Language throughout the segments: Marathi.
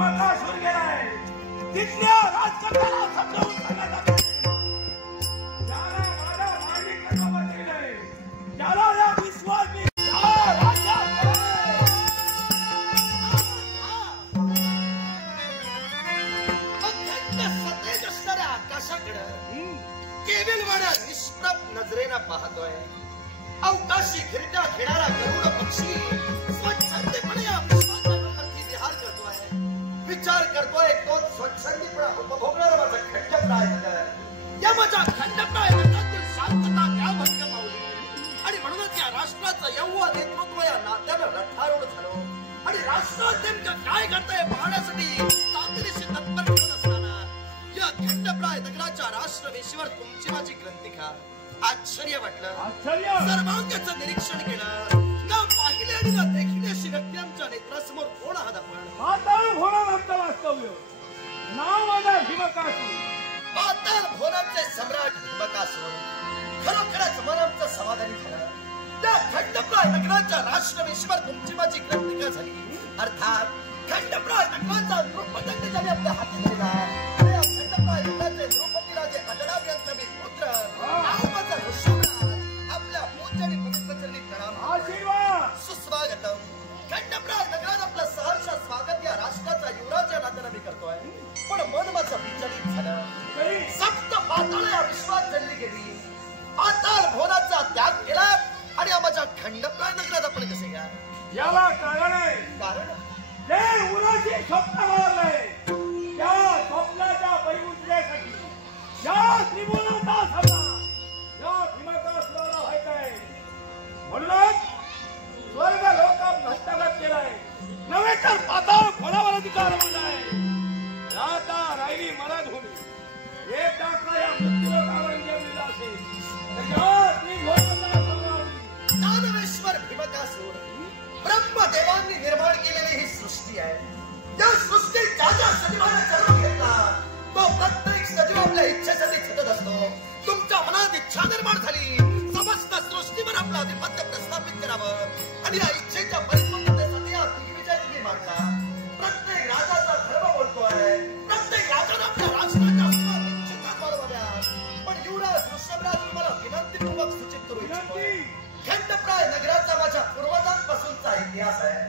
भीमकासूर गेलाय तिथल्या राजकर्त्याला समजावून सांगण्यात आले ज्याला माझ्या मांडीकडे दिलंय ज्याला या विश्वास निष्प्रभ नजरेनं पाहतोय अवकाशी फिरत्या खेळारा गरुड पक्षी स्वच्छंदीपणे या विश्वाच्या प्रकारची विहार करतोय विचार करतोय तो स्वच्छंदीपणा उपभोगणारा माझा खंडप्राय नगर या माझ्या खंडप्राय नगरातील शांतता त्या भंग पावली आणि म्हणूनच या राष्ट्राचं यव्वा नेतृत्व या नात्यानं रठारूढ झालो आणि राष्ट्रात नेमकं काय घडतंय पाहण्यासाठी तातडीशी तत्पर होत असताना या खंडप्राय नगराच्या राष्ट्रवेशीवर तुमची माझी ग्रंथिका आश्चर्य वाटलं सर्वांगाचं निरीक्षण केलं न पाहिले आणि न देखील अशी व्यक्ती आमच्या नेत्रासमोर कोण आहात आपण पाताळ भोनाचं वास्तव्य नाव माझा भीमकासूर पाताळ भोनाचे सम्राट भीमकासूर खरोखरच मन आमचं समाधानी झालं त्या खंडप्राय नगराच्या राष्ट्रवेशीवर तुमची माझी ग्रंथिका झाली अर्थात खंडप्राय नगराचा नृपदंड ज्याने आपल्या हाती धरला खंडप्राय नगराचे द्रौपदीराजे अजनाभ यांचा मी पुत्र नावाचा ऋषभराज आपल्या पूजनी पवित्रचरणी प्रणाम आशीर्वाद सुस्वागतम खंडप्राय नगरात आपलं सहर्ष स्वागत या राष्ट्राचा युवराज या नात्यानं मी करतोय पण मन माझं विचलित झालं सप्त पाताळ या विश्वात जडली गेली पाताळ भोनाचा त्याग केला आणि माझ्या खंडप्राय नगरात आपण कसे घ्या याला कारण आहे कारण ते उराची स्वप्न मारलंय त्या स्वप्नाच्या परिपूर्णतेसाठी या त्रिभुवनाचा सामना या भीमकासुराला व्हायचाय म्हणूनच स्वर्ग लोकात हस्तगत केलाय नव्हे तर पाताळ खोलावर अधिकार मांडलाय राता राहिली मराठभूमी एक टाका या मृत्यूलोकावर विजयलेला असेल तर त्रिभुवनाचा सामना दानवेश्वर भीमकासूर ब्रह्मदेवांनी निर्माण केलेली ही सृष्टी आहे त्या सृष्टीत ज्या सजीवाने जन्म घेतला तो प्रत्येक सजीव आपल्या इच्छेसाठी झटत असतो तुमच्या मनात इच्छा निर्माण झाली समस्त सृष्टीवर आपलं आधिपत्य प्रस्थापित करावं आणि या इच्छेच्या परिपूर्णतेसाठी हा दिग्विजय तुम्ही मांडला प्रत्येक राजाचा धर्म बोलतोय प्रत्येक राजाने आपल्या राष्ट्राच्या इच्छेचा मारवाव्या पण युवराज ऋषभराज तुम्हाला विनंतीपूर्वक सूचित करू इच्छितोय खंडप्राय नगराचा माझ्या पूर्वजांपासूनचा इतिहास आहे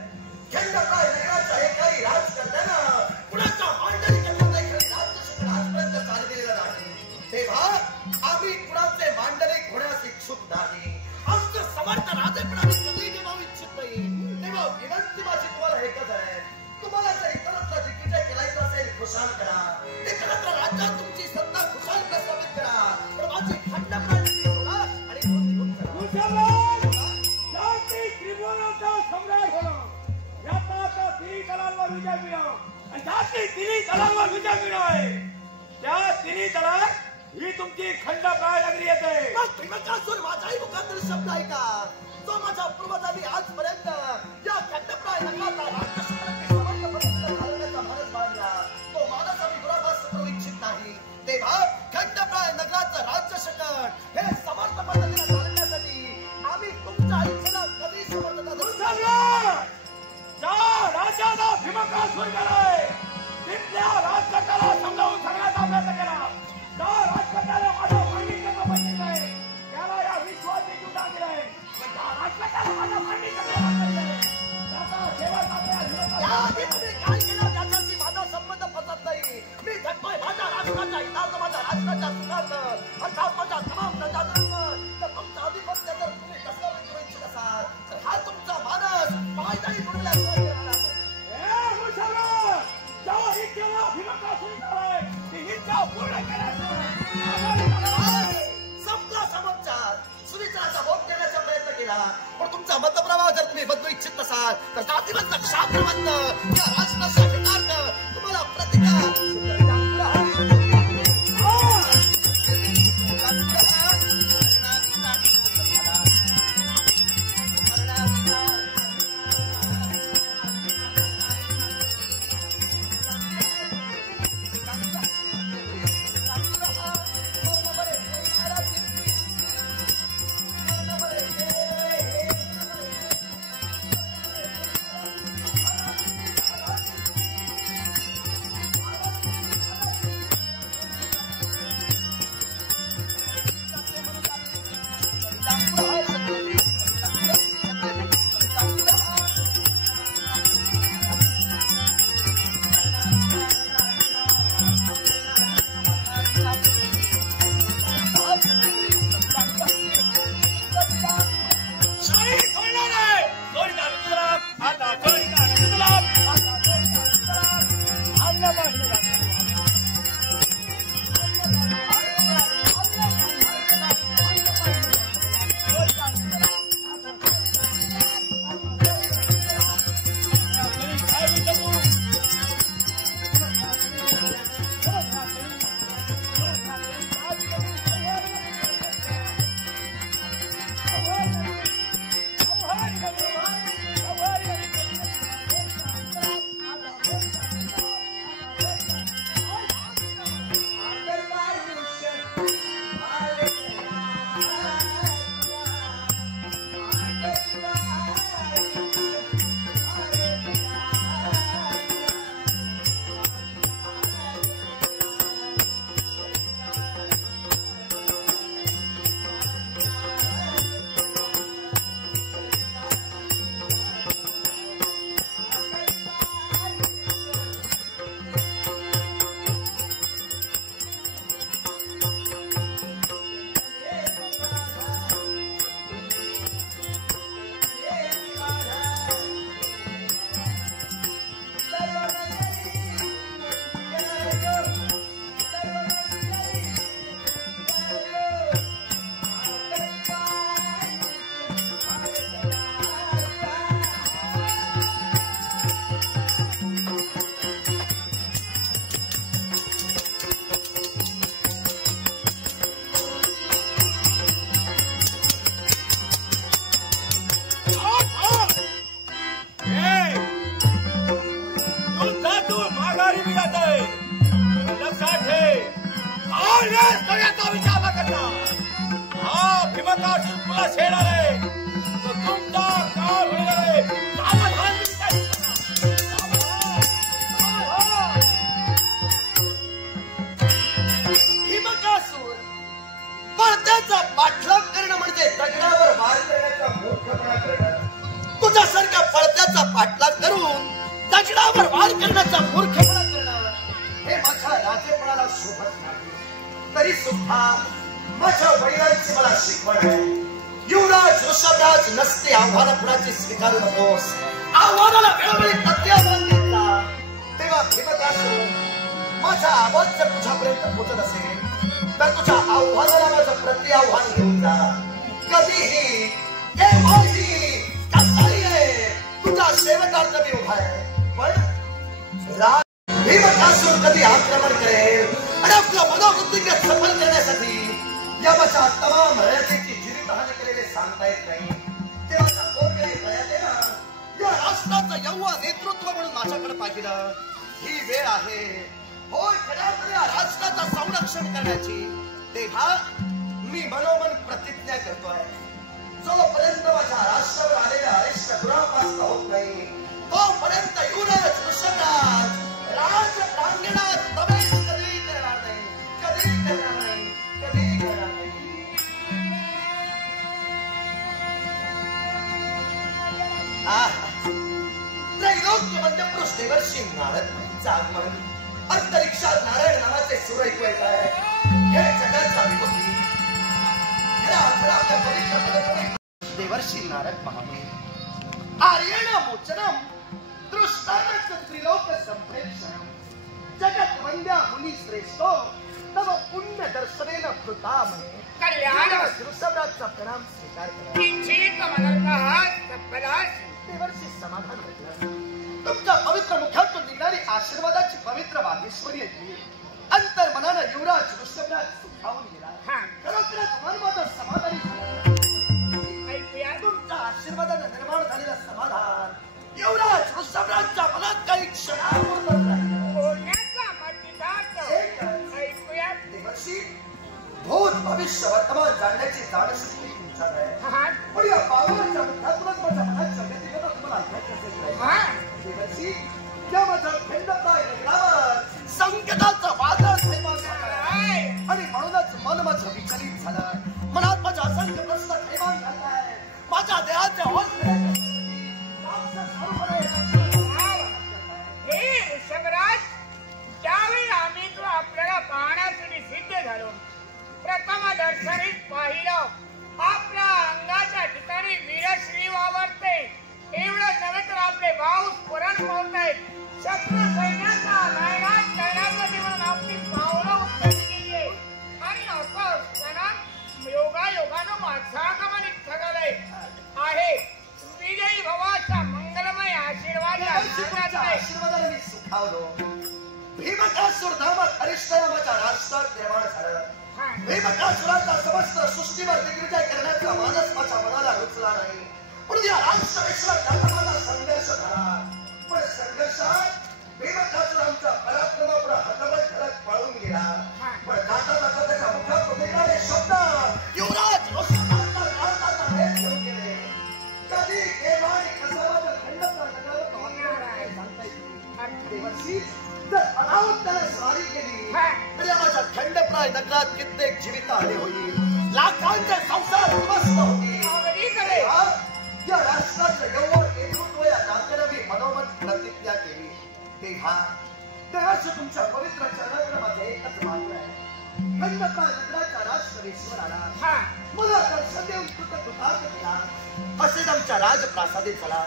खंडप्राय नगराच्या एकाही राजकर्त्यानं कुणाच्या मांडलिकापर्यंत आजपर्यंत चाललेलं नाही तेव्हा आम्ही कुणाचे मांडलिक होण्यास इच्छुक नाही आमचं समर्थ राजेपण आम्ही कधी निभावू इच्छित नाही तेव्हा विनंती माझी तुम्हाला एकच आहे तुम्हाला जर इतरत्र दिग्विजय केलायचं असेल खुशाल करा इतरत्र राज्यात तुमची सत्ता खुशाल प्रस्थापित करा पण माझी खंडप्राय नगरी सोडा आणि निघून चला सम्राट होणं याचा आता तिन्ही तलांवर विजय मिळव आणि ज्याची तिन्ही तलांवर विजय मिळवाय त्या तिन्ही तलात ही तुमची खंडप्राय नगरी येते भीमकासूर माझाही मुखातील शब्द आहे का तो माझ्या पूर्वजांनी आजपर्यंत या खंडप्राय नगराचा राज्यसभेची समर्थपर्यंत घालवण्याचा मानस बाळगला तो मानस आम्ही दुराभास करू इच्छित नाही तेव्हा खंडप्राय नगराचं राज्यशकट हे समर्थ पद्धतीने चालवण्यासाठी आम्ही तुमच्या इच्छेला कधी समर्थता देऊ ज्या राजाला भीमकासूर गेलाय तिथल्या राजकर्त्याला समजावून सांगण्याचा प्रयत्न केला ज्या राजकर्त्याला माझ्या मांडीकडे बसलेलाय त्याला या विश्वाची जुदा केलाय पण ज्या राजकर्त्याला माझ्या मांडीकडे बसलेलाय त्याचा सेवा तुम्ही काय केलं त्याच्याशी माझा संबंध फसत नाही मी जगतोय माझ्या राष्ट्राच्या हितार्थ माझ्या राष्ट्राच्या सुखार्थ अर्थात माझ्या तमाम प्रजाजनांवर तर तुमचा आधिपत्य जर तुम्ही कसला विकरू इच्छित असाल तर हा तुमचा मानस पायदारी गुरुला संपला समोरच्या सुविचाराचा बोध देण्याचा प्रयत्न केला पण तुमचा मतप्रवाह जर तुम्ही बदलू इच्छित नसाल तर जातीवंत शास्त्रवंत या राष्ट्राचा हितार्थ तुम्हाला प्रतिकार दिव्यास सगळ्याचा विचार न करता हा भीमकासूर तुला छेडणार आहे. तो तुमचा काळ होणार आहे. सावधान भीमकासूर पडद्याचा पाठलाग करणं म्हणजे दगडावर वार करण्याचा मूर्खपणा करणं. तुझ्यासारख्या पडद्याचा पाठलाग करून दगडावर वार करण्याचा मूर्खपणा करणं हे माझ्या राजेपणाला शोभत नाही. तरी सुद्धा माझ्या वडिलांची मला शिकवण आहे. युवराज ऋषभराज नसते आव्हान कुणाची स्वीकारू नकोस. आव्हानाला वेळोवेळी प्रत्याव्हान घेतला तेव्हा भीमकासूर माझा आवाज जर तुझ्यापर्यंत पोहोचत असेल तर तुझ्या आव्हानाला माझं प्रत्याव्हान घेऊन जा. कधीही केव्हाही कसाही आहे तुझ्या सेवकार्थ मी उभा आहे. पण भीमकासूर कधी आक्रमण करेल आणि आपल्या मनोवृत्तीला सफल करण्यासाठी या माझ्या तमाम रयतेची जीवितहानी केलेले सांगता येत नाही. तेव्हा कोणत्याही प्रयत्नाला या राष्ट्राचं यौवन नेतृत्व म्हणून माझ्याकडे पाहिलं. ही वेळ आहे होय खऱ्या राष्ट्राचं संरक्षण करण्याची. तेव्हा मी मनोमन प्रतिज्ञा करतोय जोपर्यंत माझ्या राष्ट्रावर आलेल्या अरिष्ट दुरापासना होत नाही तोपर्यंत युवराज ऋषभराज राज प्रांगणात प्रवेश कधी करणार नाही. कधी करणार नाही. कधी करणार नाही. त्रैलोक्य म्हणजे पृष्ठेवरशी नारद मुनींचं आगमन. अंतरिक्षात नारायण नावाचे सूर ऐकू येत आहे. हे जगाचा विभूती आपल्या पवित्र देवर्षी नारद महामुनी आर्यण मोचनम दृष्टानच त्रिलोक संप्रेक्षणम जगत वंद्या मुनी श्रेष्ठो तव पुण्य दर्शनेन कृतामहे. कल्याण ऋषभराजचा प्रणाम स्वीकार करा. देवर्षी समाधान म्हटलं. तुमच्या पवित्र मुखातून निघणारी आशीर्वादाची पवित्र वागेश्वरी येते. अंतर मनानं युवराज ऋषभराज सुखावून गेला. खरोखरच मन माझं समाधानी झालं. तुमच्या आशीर्वादानं निर्माण झालेलं समाधान युवराज ऋषभराजच्या मनात काही क्षणापूर्वक देवर्षी भूत भविष्य वर्तमान जाणण्याची जाणशक्ती तुमच्यात आहे. पण या बाबाच्या मुखातूनच माझ्या मनात जगतिकता तुम्हाला ऐकायचं असेल. देवर्षी या माझ्या खंडप्राय नगरावर संकटाचं वादळ थैमान झालं आणि म्हणूनच मन माझं विचलित झालं. मनात माझ्या असंख्य प्रश्न थैमान घालताय. माझ्या देहाच्या हे ऋषभराज त्यावेळी आम्ही तो आपल्याला पाहण्यासाठी सिद्ध झालो. प्रथम दर्शनीत पाहिलं आपल्या अंगाच्या ठिकाणी वीरश्री वावरते. एवढं नव्हे तर आपले भाऊ स्फुरण पावतायत. शस्त्र सैन्याचा नायनाट करण्यासाठी म्हणून आपली पावलं उचलली गेली आहे. आणि असं असताना योगायोगानं माझं आगमन इथं झालंय आहे. विजयी भवाचा मंगलमय आशीर्वाद आशीर्वादाने मी सुखावलो. भीमकासूर नामक अरिष्ट माझ्या राष्ट्रात निर्माण झालं. भीमकासुराचा समस्त सृष्टीवर दिग्विजय करण्याचा मानस माझ्या मनाला रुचला नाही. म्हणून या राष्ट्र माझा संघर्ष झाला. पण संघर्षात भीमकासूर आमच्या पराक्रमापुढे हतबल करत पळून गेला. पण जाता जाता त्याच्या मुखात निघणारे शब्द युवराज ऋषभराजचा काळजाचा भेद घेऊन गेले. कधी केव्हा आणि कसा माझ्या खंडप्राय नगरावर पोहोचणार आहे सांगता येत नाही. देवर्षी जर अनावत त्याला स्वारी केली तर माझ्या खंडप्राय नगरात कित्येक जीवितहानी होईल. लाखांचे संसार उद्ध्वस्त होतील. या राष्ट्राचं यौवन नेतृत्व या नात्यानं मी मनोमन प्रतिज्ञा केली. तेव्हा तुमच्या पवित्र चरणाकडे माझं एकच मागणं आहे. खंडप्राय नगराचा राष्ट्रवेश्वर आला. मला दर्शन देऊन कृतकृतार्थ केला. असेच आमच्या राजप्रासादीत चला.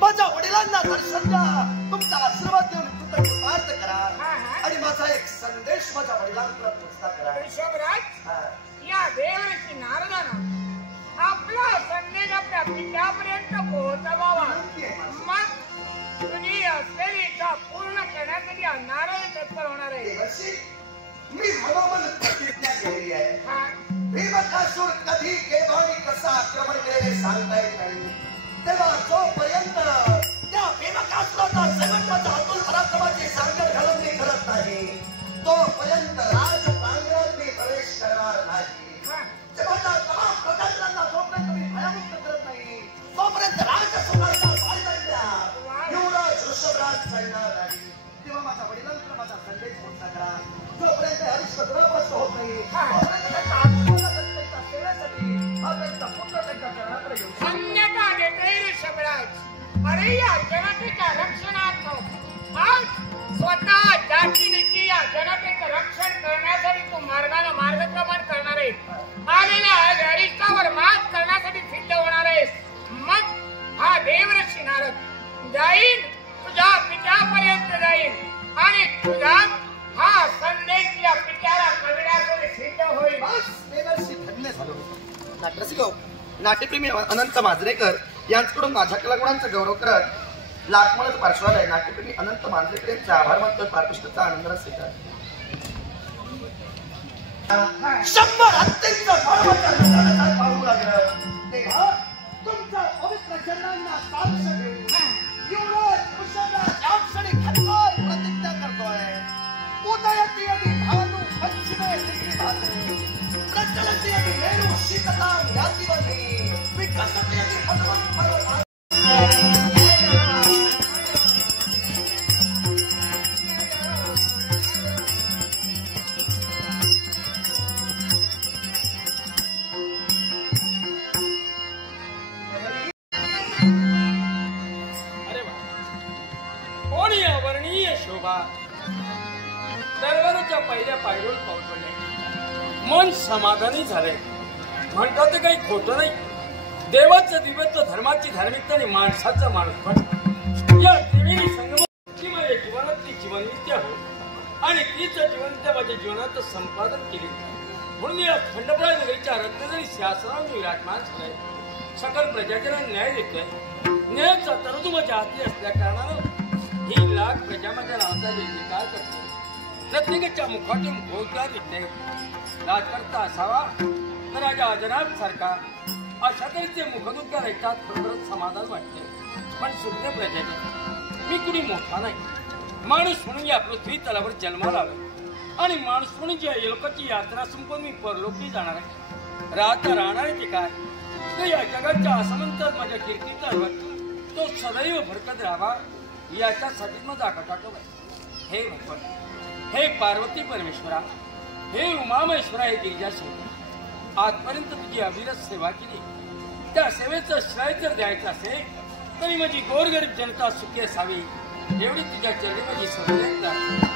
माझ्या वडिलांना दर्शन द्या. तुमचा आशीर्वाद देऊन कृतकृतार्थ करा. आणि माझा एक संदेश माझ्या वडिलांकडे पोचता करा. ऋषभराज या देवर्षी नारदानं आपला संदेश आपल्या पित्यापर्यंत पोहोचवावा. मग तुझी असलेली इच्छा पूर्ण करण्यासाठी नारद तत्पर होणार आहे. मी मनोमन प्रतिज्ञा केलेली आहे. भीमकासूर कधी केव्हा आणि कसं आक्रमण केलेले सांगता येत नाही. तेव्हा जोपर्यंत त्या भीमकासुराचा सैनिकाच्या अतुल पराक्रमाची सांगड घालून मी करत नाही तोपर्यंत राज प्रांगणात मी राज्यात चालणार आहे तेव्हा माझ्या वडिलांकडे माझा संदेश पोहोचला करा. जोपर्यंत हरिष्ठ दुरापास्त होत नाही तोपर्यंत त्यांच्या आत्मोन्नतीच्या सेवेसाठी हा त्यांचा पुत्र त्यांच्या चरणाकडे येऊ शकतो. अन्यथा देतोय ऋषभराज. अरे या जनतेच्या रक्षणार्थ आज स्वतः जातीनिशी या जनतेचं रक्षण करण्यासाठी तू मार्गक्रमण करणार आहेस. आलेल्या अरिष्टावर मात करण्यासाठी सिद्ध होणार आहेस. मग हा देवऋषी नारद जाईल तुझ्या पित्यापर्यंत जाईल आणि तुझा हा संदेश या पित्याला कळण्यासाठी सिद्ध होईल. बस देवर्षी धन्य झालो. नाटरसिंह नाट्यप्रेमी अनंत मांजरेकर यांच्याकडून माझ्या कलागुणांचा गौरव करत लाखमोलाचं पार्श्वालय नाट्यप्रेमी अनंत मांजरेकर यांचे आभार मानतोय. पारकृष्णाचा आनंद स्वीकार. 100 हत्तींचं पाहू लागलं तेव्हा तुमच्या पवित्र चरणांना साक्ष देऊन युवराज वृषभराज या क्षणी खरखर प्रतिज्ञा करतोय. उदयती यदि भानु पश्चिमे दिग्गी भाते प्रचलती यदि रेणु शीतलां याति वह्नि विकसति यदि पद्मं पर्वतानि. दरबाराच्या पहिल्या पायरीवर पोहोचले. मन समाधानी झाले. म्हणतात ते काही खोटं नाही. देवाचं दिव्यत्व, धर्माची धार्मिकता आणि माणसाचं माणूसपण या त्रिवेणी संगमाची माझ्या जीवनातली जीवनविद्या हो आणि तीच जीवनविद्या माझ्या जीवनाचं संपादन केले. म्हणून या खंडप्राय नगरीच्या रत्नजरी शासनावर विराजमान झालाय. सकल प्रजाजनांना न्याय देतोय. न्यायाचा तरतू माझ्या हाती असल्या कारणानं ही लाख प्रजा माझ्या नावाचा जयकार करते. प्रत्येकाच्या मुखातून भोजदार निघते. राजकर्ता असावा तर राजा अजनाब सारखा अशा तऱ्हेचे मुखदुद्गार ऐकतात खरोखरच समाधान वाटते. पण सुज्ञ प्रजाजन मी कुणी मोठा नाही. माणूस म्हणून या पृथ्वी तलावर जन्माला आलो आणि माणूस म्हणून ज्या लोकांची यात्रा संपवून मी परलोकी जाणार आहे. राहणार आहे ते काय तर या जगाच्या असमंतात माझ्या कीर्तीचा ध्वज तो सदैव भरकत राहावा याच्यासाठी माझा कटाटोप आहे. हे भगवान, हे पार्वती परमेश्वरा, हे उमामेश्वरा, हे गिरिजाशंकर, आजपर्यंत तुझी अविरत सेवा केली. त्या सेवेचं श्रेय जर द्यायचं असेल तरी माझी गोरगरीब जनता सुखी असावी एवढी तुझ्या चरणी माझी सविनय प्रार्थना.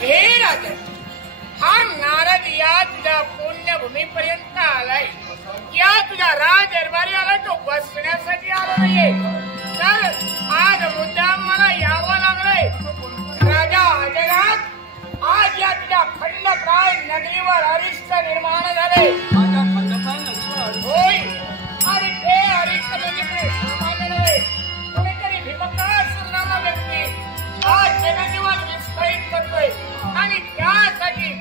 हे राजा, हा नारद या तुझ्या पुण्यभूमीपर्यंत आलाय. या तुझ्या राज दरबारी आलाय. तो बसण्यासाठी आला नाहीये. तर आज मुद्दाम मला यावं लागलंय. राजा अजनाब, आज या तुझ्या खंडप्राय नगरीवर अरिष्ट निर्माण झाले. होय, आणि ते अरिष्ट म्हणजे सामान्य नव्हे. कोणीतरी भीमकासुर नामा व्यक्ती आज जनजीवन विस्कळीत करतोय आणि त्यासाठी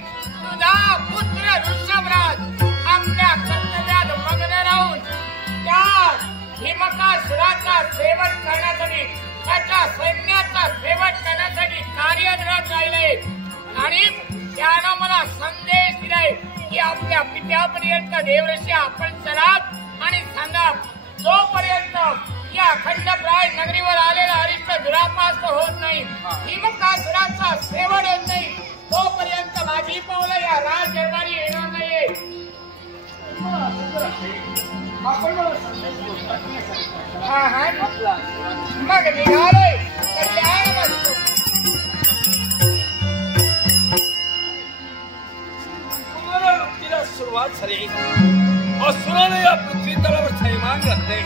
तुझा पुत्र ऋषभराज आपल्या कर्तव्यात मग्न राहून त्या भीमकासुराचा सेवक करण्यासाठी, त्याच्या सैन्याचा सेवक करण्यासाठी कार्यरत राहिले. आणि त्यानं मला संदेश दिलाय की आपल्या पित्यापर्यंत देवऋषी आपण चला आणि सांगा जोपर्यंत या खंडप्राय नगरीवर आलेला अरिष्ट दुरापास्त होत नाही, भीमकासुराचा सेवक होत नाही, तोपर्यंत माझी पावलं या राज दरबारी येणार नाहीये. मग निघालोय. कल्याण वस्तू पुनरावृत्तीला सुरुवात झाली. असुराने या पृथ्वी तलावर थैमान घातले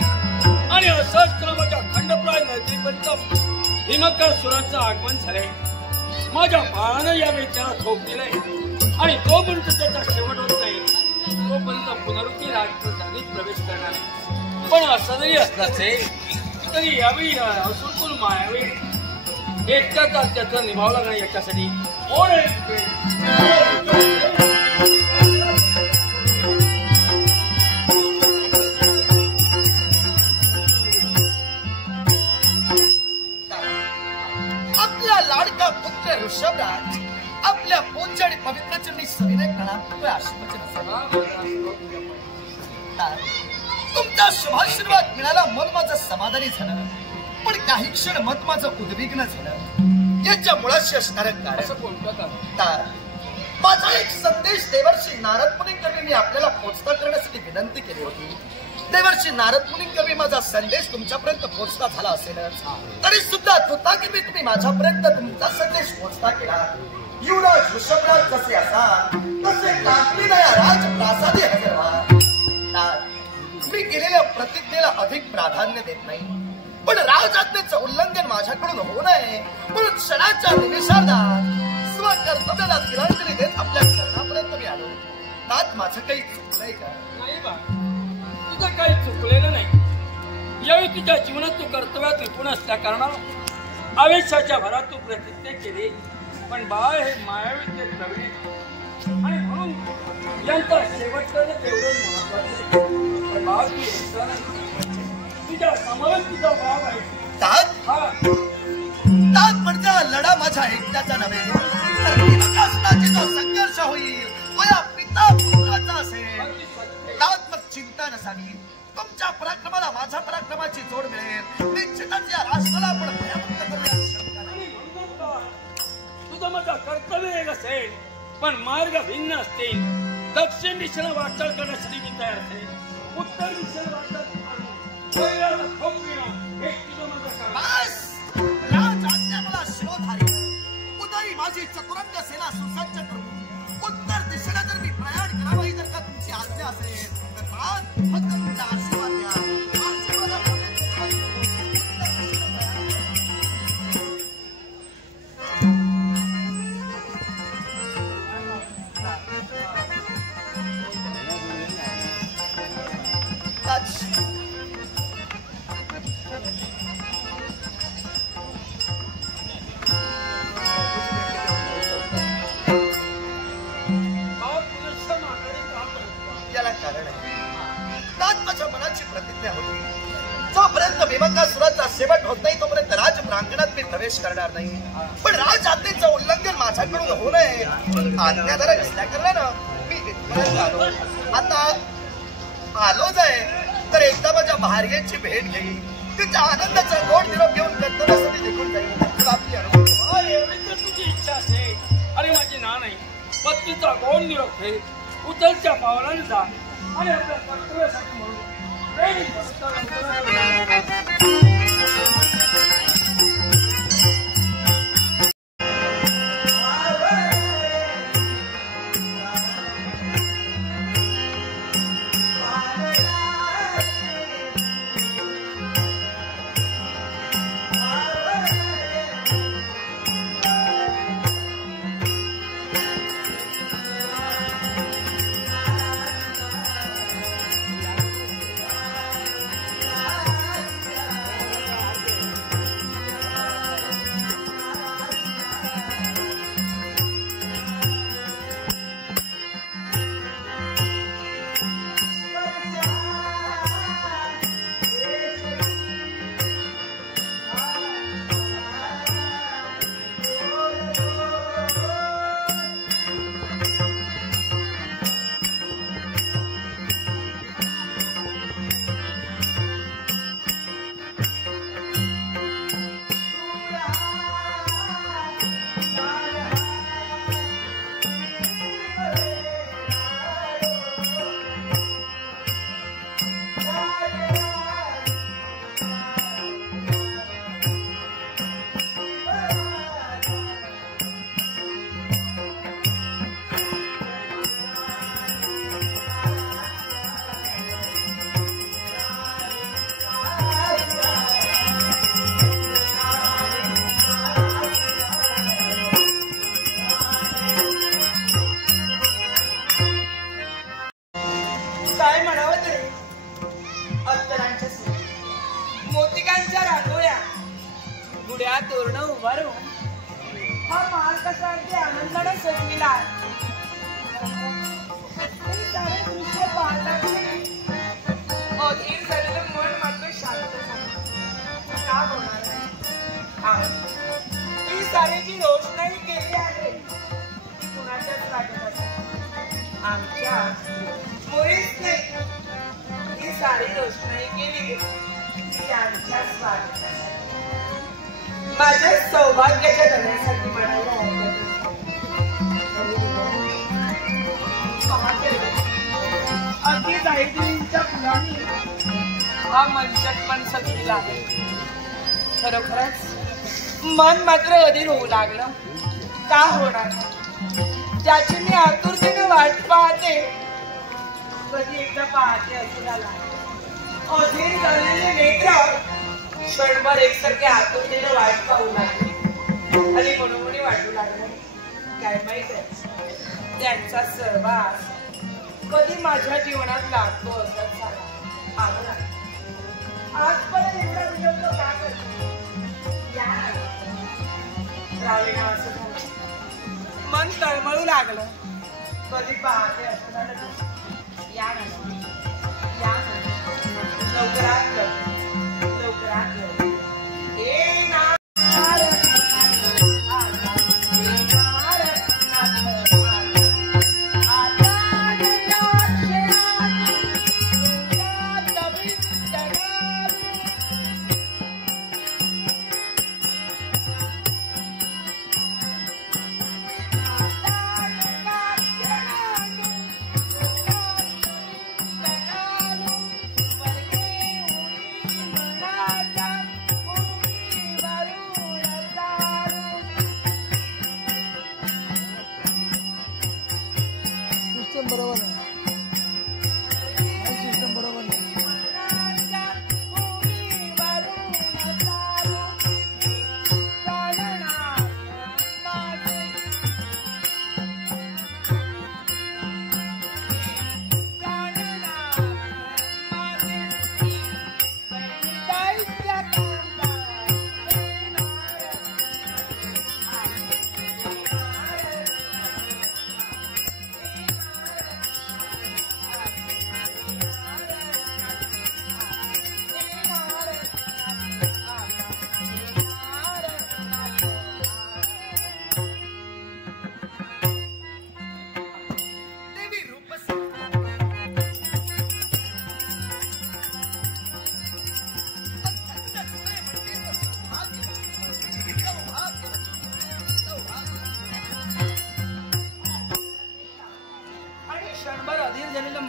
आणि असंच क्रमाच्या खंडप्राय नगरीपर्यंत भीमकासुराचं आगमन झाले. माझ्या बाळानं यावेळी त्याला ठोक दिले आणि तोपर्यंत त्याचा शेवट होत नाही तोपर्यंत पुनरुक्ती राजप्रधानीत प्रवेश करणार आहे. पण असं जरी असल्याचे तरी यावेळी असुरकुल मायावी एकट्याचा त्याचं निभावं लागणार. याच्यासाठी कोण आहे? आपला लाडका पुत्र ऋषभराज राज आपल्या पूज्य आणि पवित्र चरणी सविनय प्रणाम करतोय, आशीर्वचन तुमचा शुभाशीर्वाद मिळाला, मन माझं समाधानी झालं. पण काही क्षण मत माझं उद्विग्न झालं. याच्या मुळाशी असणारं कारण माझा एक संदेश देवर्षी नारद मुनींकरवी मी आपल्याला पोचता करण्यासाठी विनंती केली होती. देवर्षी नारद मुनींकरवी माझा संदेश तुमच्यापर्यंत पोचता झाला असेलच, तरी सुद्धा तुताकीवी तुम्ही माझ्यापर्यंत तुमचा संदेश पोचता केला. युवराज ऋषभराज जसे असा तसे काकवीनया राज प्रासादी हजर व्हा. मी केलेल्या प्रतिज्ञेला अधिक प्राधान्य देत नाही, पण राजआज्ञेचं उल्लंघन माझ्याकडून होऊ नये म्हणून क्षणाच्या निमिषार्धात स्वकर्तव्याला तिलांजली देत आपल्या शरणापर्यंत मी आलो. नाथ माझं काही चुकलंय का? नाही बा, तुझं काही चुकलेलं नाही. यावेळी तुझ्या जीवनात तू कर्तव्यात विपूर्ण असल्या कारणानं आवेशाच्या भरात तू प्रतिज्ञा केली. पण बाळ हे मायावी ते प्रवीण आणि म्हणून यांचा शेवट करणं तेवढं महत्वाचं. पण बाळ तू एकटा नाही, तुझ्या समोर तुझा बाप आहे. ताक म्हणजे लढा माझ्या एकट्याचा नव्हे, तर विकासनाची जो संघर्ष होईल तो या पिता पुत्राचा असेल. ताक मग चिंता नसावी, तुमच्या पराक्रमाला माझ्या पराक्रमाची जोड मिळेल. निश्चितच या राष्ट्राला आपण भयमुक्त करूया. तुझं माझं कर्तव्य एक असेल, पण मार्ग भिन्न असतील. दक्षिण दिशेला वाटचाल करण्यासाठी मी तयार असेल, उत्तर दिशेला वाटचाल उदयी माझी चतुरंग सेना सुसज्ज करू. उत्तर दिशेला जर मी प्रयाण करावं जर का तुमची आज्ञा असेल तर फक्त तुमचा आशीर्वाद द्या. शेवट होत नाही तोपर्यंत राज प्रांगणात मी प्रवेश करणार नाही. पण राज आज्ञेचं उल्लंघन माझ्याकडून होऊ नये आज्ञाधारक असल्या कारणानं मी इथपर्यंत आलो. आता आलोच आहे तर एकदा माझ्या भार्येची भेट घेईल, तिच्या आनंदाचा गोड निरोप घेऊन कर्तव्यासाठी निघून जाईल. आपली एवढी तर तुझी इच्छा असेल आणि माझी ना नाही, पत्नीचा गोड निरोप घे, उचलच्या पावलाने जा आणि आपल्या कर्तव्यासाठी म्हणून सारी जी रोषणाई केली आहे ती कुणाच्याच लागत असेल. आमच्या मुळीच नाही. ही सारी रोषणाई केली ती आमच्याच लागत असेल. माझ्या सौभाग्याच्या धन्यासाठी म्हणायला अगदी जाईजुईंच्या फुलांनी हा मंचट पण सजलेला आहे. खरोखरच मन मात्र अधीर होऊ लागलं. का होणार? ज्याची मी आतुरतेने वाट पाहते कधी एकदा पाहते असं झाला. अधीर झालेले नेत्र क्षणभर एकसारखे आतुरतेने वाट पाहू लागले आणि मनोमनी वाटू लागले. काय माहित आहे त्यांचा सहवास कधी माझ्या जीवनात लागतो असंच झाला. आजपर्यंत एवढा विलंब का करतो? रावीना असं झालं. मन तळमळू लागलं. कधी पाहते असं झालं. या ना या लवकरात लवकरात हे ना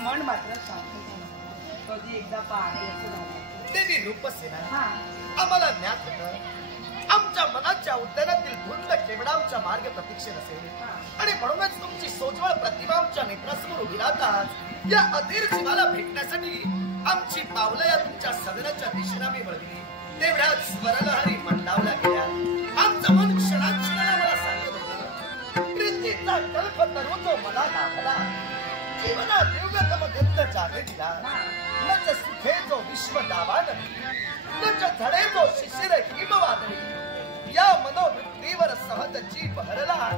मन मात्र शांत कधी एकदा पाहते असं झालं. देवी रूपसेना आम्हाला ज्ञात होतं आमच्या मनाच्या उद्यानातील धुंद केवढा आमच्या मार्ग प्रतीक्षेत असेल आणि म्हणूनच तुमची सोज्वळ प्रतिभा आमच्या नेत्रासमोर उभी राहतात. या अधीर जीवाला भेटण्यासाठी आमची पावलं या तुमच्या सदनाच्या दिशेला मी वळविली. तेवढ्याच स्वरलहरी मंदावल्या गेल्या. आमचं मन क्षणाक्षणाला मला सांगत होतं प्रीतीचा कल्प तरू तो मला लागला. जीवना दिव्यतम गंध जागे दिला. नच सुखे जो विश्व दावान नच झडे जो शिशिर हिमवादळी. या मनोवृत्तीवर सहज जीव हरला.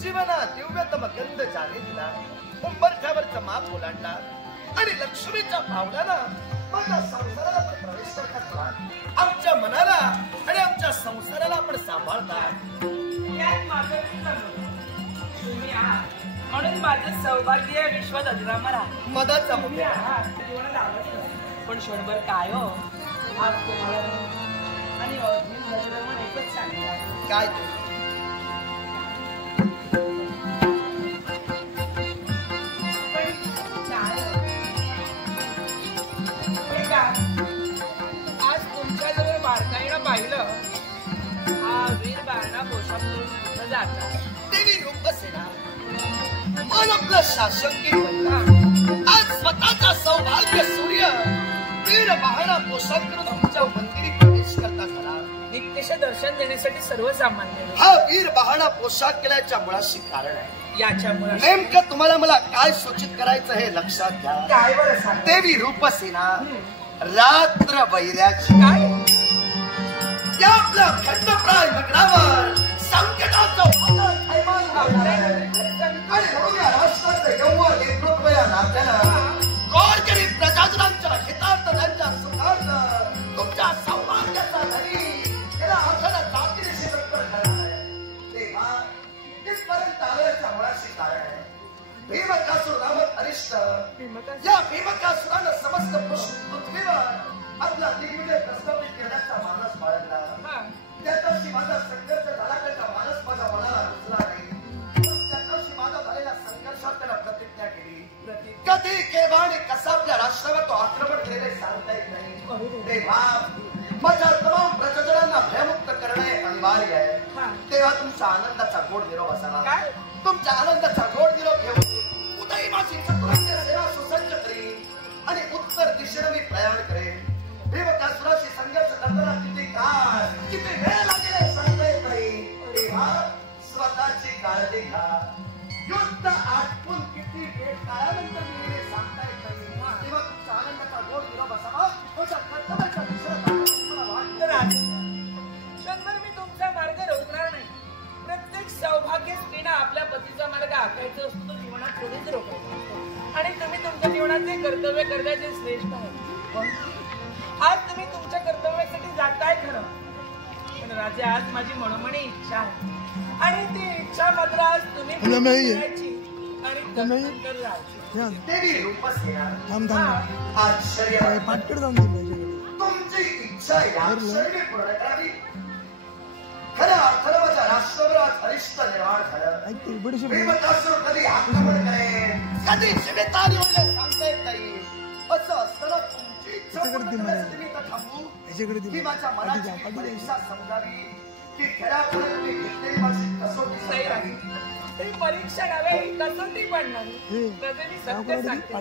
जीवना दिव्यतम गंध जागे दिला. उंबरठ्यावरचं माप ओलांडला आणि लक्ष्मीच्या भावनानं माझ्या संसाराला पण प्रवेश करतात. आमच्या मनाला आणि आमच्या संसाराला आपण सांभाळतात. तुम्ही आहात म्हणून माझं सौभाग्य विश्वात अजरामर आहे. मदाचा तुम्ही आहात जीवनात आलं पण क्षणभर काय हो आज तुम्हाला आणि अधीर झालेलं मन एकच सांगितलं काय आज तुमच्याजवळ बारकाईनं पाहिलं हा वीर बाळणा पोशाख जाता. देवी रूपसेना मन आपलं शासकीय बनला. आज स्वतःचा सौभाग्य सूर्य वीर बाळणा पोशाख करून तुमच्या मंदिरी प्रवेश करता झाला. नित्यश दर्शन देण्यासाठी सर्वसामान्य हा वीर बाळणा पोशाख केल्याच्या मुळाशी कारण आहे. याच्यामुळे नेमकं तुम्हाला मला काय सूचित करायचं हे लक्षात घ्या. काय बरं सांग. देवी रूपसेना रात्र वैऱ्याची काय या आपल्या खंडप्राय नगरावर संकटाचं वादळ थैमान लावलंय. आणि म्हणून या राष्ट्राचं यौवन नेतृत्व या नात्यानं गोरगरीब प्रजाजनांच्या हितार्थ त्यांच्या सुखार्थ तुमच्या सौभाग्याचा धनी याला आठवड्यात जातीने तत्पर ठरणार आहे. कोणाशी कारण आहे? भीमकासूर नामक अरिष्ट या भीमकासुरानं समस्त पृथ्वीवर आपला दिग्विजय प्रस्थापित करण्याचा मानस बाळगला. त्याच्याशी माझा संघर्ष झाला, त्याचा मानस माझ्या मनाला रुचला नाही. त्याच्याशी माझा झालेल्या संघर्षात त्याला प्रतिज्ञा केली, कधी केव्हा आणि कसा आपल्या राष्ट्रावर तो आक्रमण केलेले सांगता येत नाही. तेव्हा माझ्या तमाम प्रजजनांना भयमुक्त करणे अनिवार्य आहे. तेव्हा तुमच्या आनंदाचा गोड निरोप असावा. तुमच्या आनंदाचा गोड निरोप घेऊन उदयी माझी चतुरंग सेना सुसज्ज करीन आणि उत्तर दिशेने मी प्रयाण करेन. भीमकासुराशी संघर्ष करताना किती काळ किती वेळ लागेल सांगता येत नाही. तेव्हा स्वतःची काळजी घ्या. युद्ध आटपून किती वेळ काळानंतर मिळेल सांगता येत नाही. तेव्हा तुमच्या आनंदाचा गोड निरोप असावा. तुमच्या कर्तव्याच्या दिशेने मला वाटतं क्षणभर मी तुमचा मार्ग रोखणार नाही. प्रत्येक सौभाग्य स्त्रीनं आपल्या पतीचा मार्ग आखायचा असतो, तो जीवनात थोडीच रोखायचा. आणि तुम्ही तुमच्या जीवनाचे कर्तव्य करण्याचे श्रेष्ठ आहे. आज तुम्ही तुमच्या कर्तव्यासाठी जाताय खरं, पण राजे आज माझी मनोमनी इच्छा आहे आणि ती इच्छा मात्र आज तुम्ही करायची आणि नंतर जायची. देवी रूपसेना आश्चर्य तुमची इच्छा याक्षणी पूर्ण करावी. खऱ्या अर्थानं माझ्या राष्ट्रावर आज अरिष्ट निर्माण झालं. भीमकासूर कधी आक्रमण करेल, कधी जिवेतारी होईल सांगता येत नाही. असं असताना तुमची इच्छा पूर्ण करण्यासाठी मी तर थांबू की माझ्या मनाची परीक्षा समजावी की खऱ्या अर्थानं तुम्ही घेतलेली माझी कसोटी राहील. ही परीक्षा नव्हे, ही कसोटी पण नाही. तसे मी सत्य सांगते.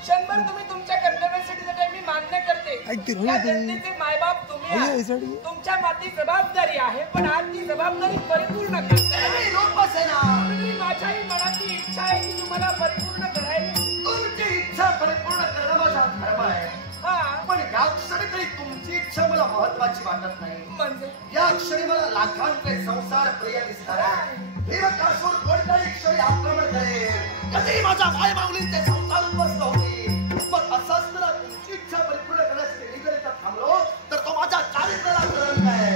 क्षणभर तुम्ही तुमच्या कर्तव्यासाठी जाताय, मी मान्य करते. या जनतेचे मायबाप तुम्ही आहात. तुमच्या माती जबाबदारी आहे, पण आज ती जबाबदारी परिपूर्ण करते. माझ्याही मनाची इच्छा आहे की तुम्हाला परिपूर्ण करायची. तुमची इच्छा परिपूर्ण करणं माझा धर्म आहे. पण या क्षणी तरी तुमची इच्छा मला महत्वाची वाटत नाही. म्हणजे या क्षणी मला लाखांचे संसार प्रिय दिसणार आहे. भीमकासूर कोणत्याही क्षणी आक्रमण करेल, कधी माझ्या माय माऊलींचे संसार उद्ध्वस्त होतील. मग असं असताना तुमची इच्छा परिपूर्ण करण्यासाठी मी जर इथं थांबलो तर तो माझ्या चारित्र्याला कळंक आहे.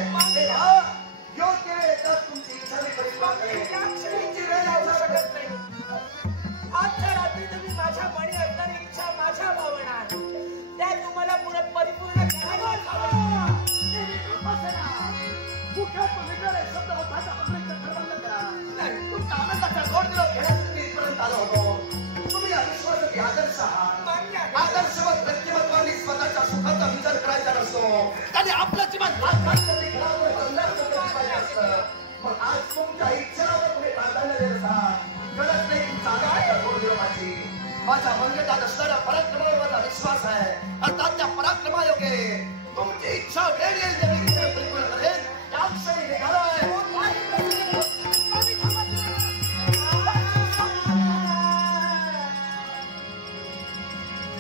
योग्य वेळेतच तुमची इच्छा मी परिपूर्ण करेन. या क्षणीची वेळ लावू शकत नाही. आजच्या रात्री तुम्ही माझ्या मनी असणारी इच्छा माझ्या भावना आहे, त्या तुम्हाला पुढे परिपूर्ण तुमच्या आनंदाचा गोड निरोप घेण्यासाठी मी इथपर्यंत आलो होतो. तुम्ही अविश्वासाची आदर्श आहात. आदर्शवत व्यक्तिमत्वाने स्वतःच्या सुखाचा विचार करायचा नसतो. त्याने आपलं जीवन पण आज तुमच्या इच्छेला तुम्ही प्राधान्य देत आहात. गरज नाही तुमचा आनंदाचा गोड निरोपाची. माझ्या मनगटात असणाऱ्या पराक्रमावर माझा विश्वास आहे. अर्थात त्या पराक्रमायोगे तुमची इच्छा वेळ येईल तेव्हा परिपूर्ण करेल. त्या क्षणी निघालोय.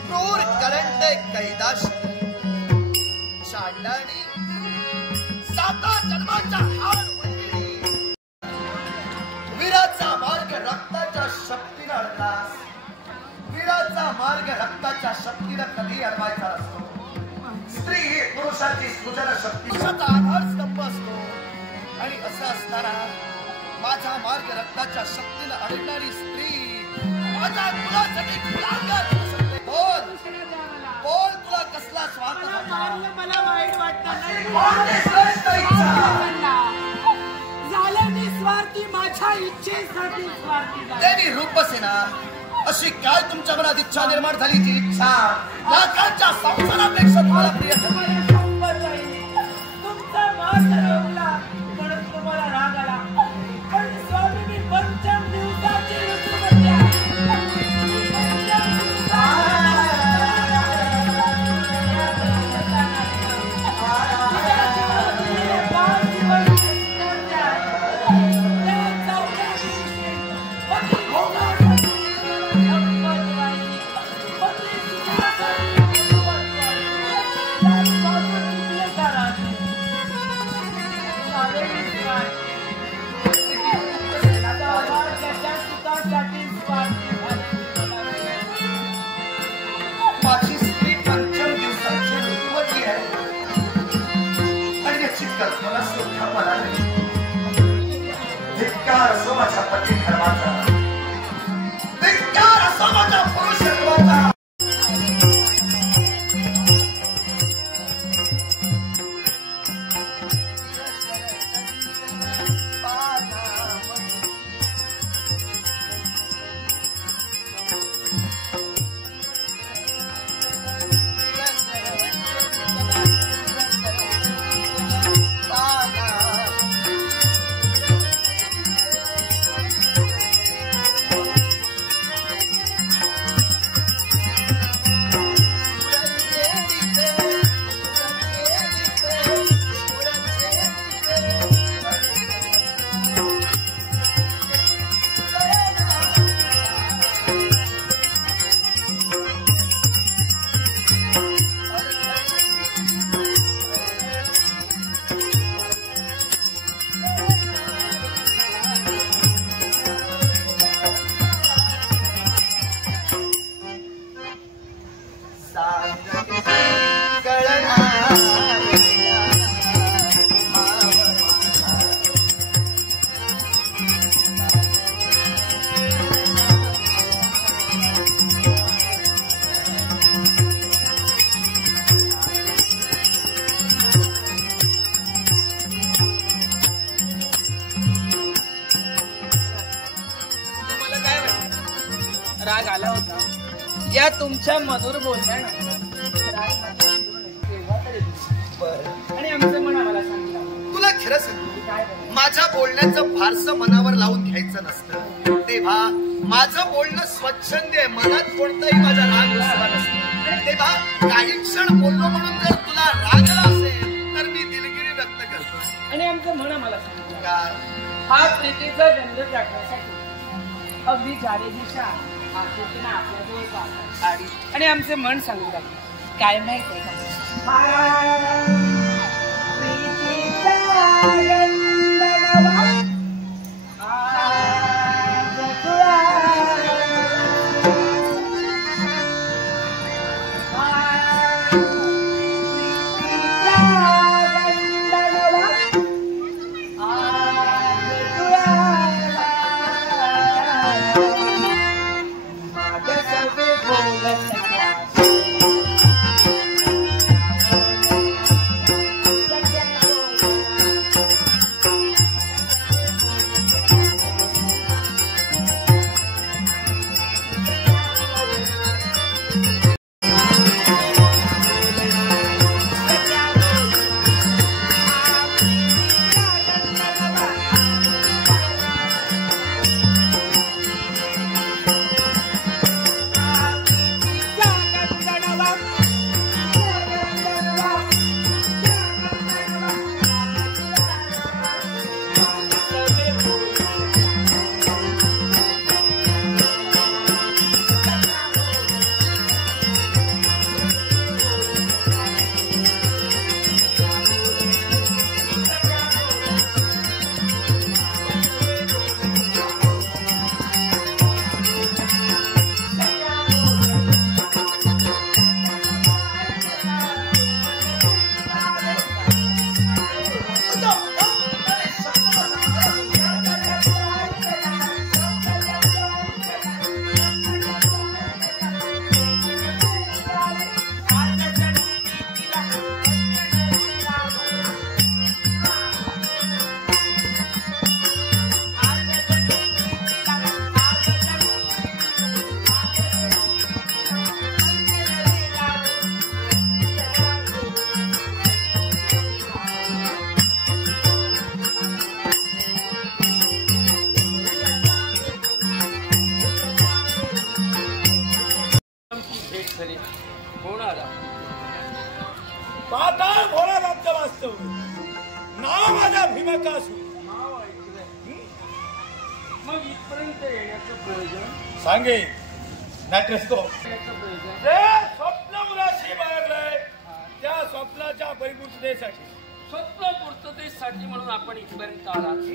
क्रूर करंट कैदाश चांडाणी साता जन्माच्या हार वंदिनी वीराचा मार्ग रक्ताच्या शक्तीने अडलास. वीराचा मार्ग रक्ताच्या शक्तीने कधी अडवायचा असतो. स्त्री ही पुरुषाची सृजन शक्ती, पुरुषाचा आधारस्तंभ असतो. आणि असं असताना माझा मार्ग रक्ताच्या शक्तीने अडकणारी स्त्री माझ्या मुलासाठी गुलामगार होऊ शकते. बोल तुला कसला स्वार्थ मला वाईट वाटतं झालं. मी स्वार्थी, माझ्या इच्छेसाठी स्वार्थी. देवी रूपसेना अशी काय तुमच्या मनात इच्छा निर्माण झाली जी इच्छा लाखांच्या संसारापेक्षा तुम्हाला प्रिय ठरली. तुमचा मार्ग रोवला म्हणून तुम्हाला राग आला, पण स्वामी मी पंचम दिवसाची ऋतुमती आहे. राग आला होता या तुमच्या मधुर बोलण्यानंतर राग माझ्या तेव्हा तरी बरं, आणि आमचं मन आम्हाला सांगितलं तुला खरं सांगू, काय बरं? माझ्या बोलण्याचं फारसं मनावर लावून घ्यायचं नसतं. तेव्हा माझं बोलणं स्वच्छंद आहे, मनात कोणताही माझा राग बसला नसतो. तेव्हा काही क्षण बोललो म्हणून जर तुला राग आला असेल तर मी दिलगिरी व्यक्त करतो. आणि आमचं मन आम्हाला सांगितलं काय? हा प्रीतीचा गंध टाकण्यासाठी अगदी चारी दिशा आकृतीनं आपल्याजवळ पाहतात आणि आमचे मन सांगू लागले काय माहिती आहे पाताळ भोळा आमचं वास्तव नाव माझा भीमकासूर. मग इथपर्यंत येण्याचं प्रयोजन सांगे नाट्यस्को येण्याचं प्रयोजन ते स्वप्न मुलाशी बाळगलंय त्या स्वप्नाच्या परिपूर्ततेसाठी स्वप्न पूर्ततेसाठी म्हणून आपण इथपर्यंत आलात.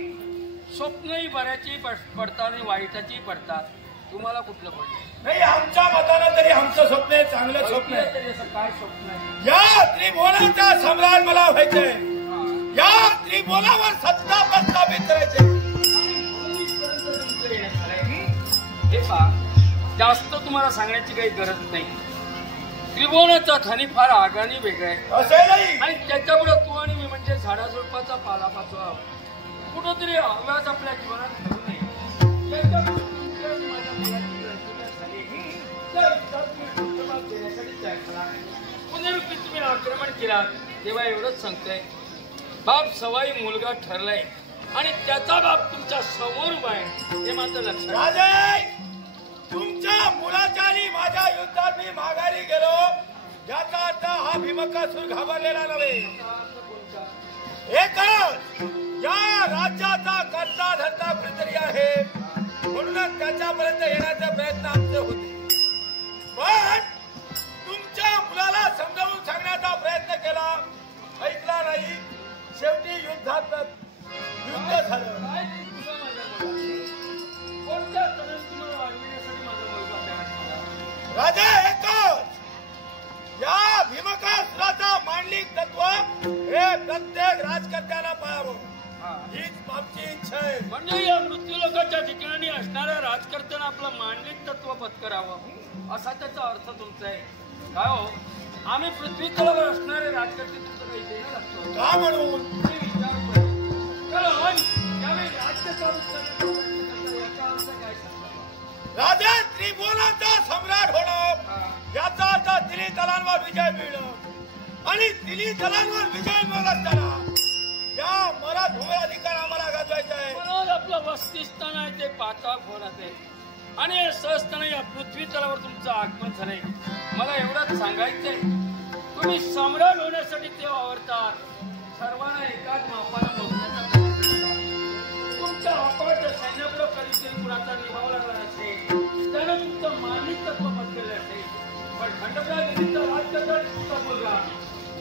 स्वप्नही बऱ्याची पडतात आणि वाईटाची पडतात. तुम्हाला कुठलं पडलं नाही आमच्या मतानं तरी आमचं स्वप्न आहे चांगलं स्वप्न आहे. तरी असं काय स्वप्न आहे? या त्रिभुवनाचा सम्राट मला व्हायचंय. या त्रिभुवनावर सत्ता प्रस्थापित करायचे. हे पहा जास्त तुम्हाला सांगण्याची काही गरज नाही. त्रिभुवनाचा खनी फार आगाने वेगळा आहे असेलही आणि त्याच्यापुढे तू आणि मी म्हणजे झाडाझुडपाचा पालापाचोळा कुठंतरी हव्यास आपल्या जीवनात घडू नये. त्याच्यामुळे तुमच्या आणि माझ्या मुलाची रचना झाली तर तुम्ही धन्यवाद देण्यासाठी तयार करा. पुनरुक्ती तुम्ही आक्रमण केला तेव्हा एवढंच सांगतोय बाप सवाई मुलगा ठरलाय आणि त्याचा बाप तुमच्या समोर उभा आहे हे मात्र लक्षात घ्या. राजे तुमच्या मुलाच्या आणि माझ्या युद्धात मी माघारी गेलो याचा अर्थ हा भीमकासूर घाबरलेला नव्हे. एकच या राज्याचा करता धरता कुणीतरी आहे म्हणूनच त्याच्यापर्यंत येण्याचा प्रयत्न आमचे होते. पण तुमच्या मुलाला समजावून सांगण्याचा प्रयत्न केला ऐकला नाही. शेवटी युद्धात युद्ध झालं. कोणत्या तरुण तुम्हाला वाढविण्यासाठी माझा मुलगा तयार झाला? राजा एकच या भीमकासुराचा मांडलिक तत्व हे प्रत्येक राजकर्त्याला पाहावं हीच आमची इच्छा आहे. म्हणजे या मृत्यूलोकाच्या ठिकाणी असणाऱ्या राजकर्त्यांना आपलं मांडलिक तत्व पत्करावं असा त्याचा अर्थ तुमचा आहे. काय हो आम्ही पृथ्वी तलावर असणारे राजकर्ते तुमचं काही देणं लागतो का म्हणून हे विचारतोय. कारण यावेळी राज्य चालू करण्याचा प्रयत्न करता याचा अर्थ काय सांगता? राजा त्रिभुवना याचा अर्थ तिन्ही दलांवर विजय मिळणं आणि तिन्ही दलांवर विजय मिळत असताना या मराठमोळे अधिकार आम्हाला गाजवायचा आहे. म्हणून आपलं वसतिस्थान आहे ते पाताळ खोरात आहे आणि सहजताना या पृथ्वी तलावर तुमचं आगमन झालंय. मला एवढंच सांगायचंय, तुम्ही सम्राट होण्यासाठी ते आवडतात. सर्वांना एकाच मापाला मोजण्याचा प्रयत्न करा. तुमच्या अपाट सैन्यापुढे कधीतरी कुणाचा निभाव लागला असेल, त्यानं तुमचं मानसिक तत्व बदलले असेल. पण खंडप्राचा राजकर्ता तुमचा मुलगा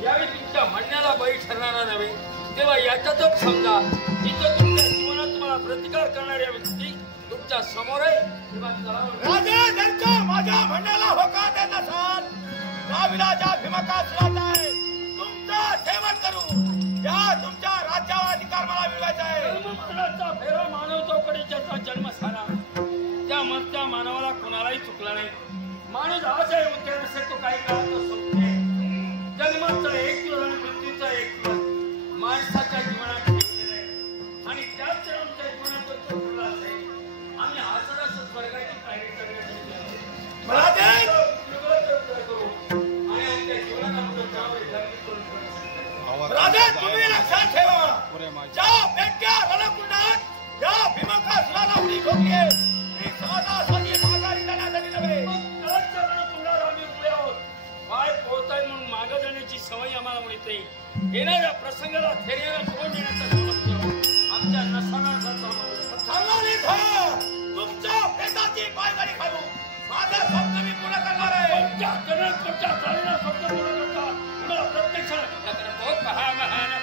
यावेळी तुमच्या म्हणण्याला बळी ठरणारा नव्हे. तेव्हा याच्यातच समजा, जिथं तुमच्या जीवनात तुम्हाला प्रतिकार करणाऱ्या व्यक्ती तुमच्या समोर आहे तेव्हा राजे त्यांच्या माझ्या म्हणण्याला होकार देत असाल, राविराजा भीमकासुराचा आहे तुमचं सेवन करू या तुमच्या राज्यावर अधिकार मला मिळवायचा आहे. जन्ममरणाचा फेरा मानव चौकडी ज्याचा जन्म झाला त्या मरत्या मानवाला कोणालाही चुकला नाही. माणूस आज आहे उद्या नसेल तो काही काळात सुटणे. जन्माचा एक दिवस आणि मृत्यूचा एक दिवस माणसाच्या जीवनात ठेवलेला आहे आणि त्याच जर आमच्या जीवनात तो ठरला असेल, आम्ही हासरस स्वर्गाची पायरी करण्यासाठी आणि आमच्या जीवनात आमचं नाव जागृत करून ठेवण्यासाठी. राजे तुम्ही लक्षात ठेवा, ज्या बेट्या रणकुंडात या भीमकासुराला उडी ठोकली आहे ती सहजासहजी माघारी जाण्यासाठी नव्हे. पाय पोहताय म्हणून मागं जाण्याची सवय आम्हाला मिळते. येणाऱ्या प्रसंगाला धैर्याला तोंड देण्याचं सामर्थ्य आमच्या नसानासाचा तुमच्या प्रेताची पायघडी खालू माझं स्वप्न मी पूर्ण करणार आहे. तुमच्या जनकच्या चालीला स्वप्न पूर्ण करता तुम्हाला प्रत्यक्ष तो कहा महान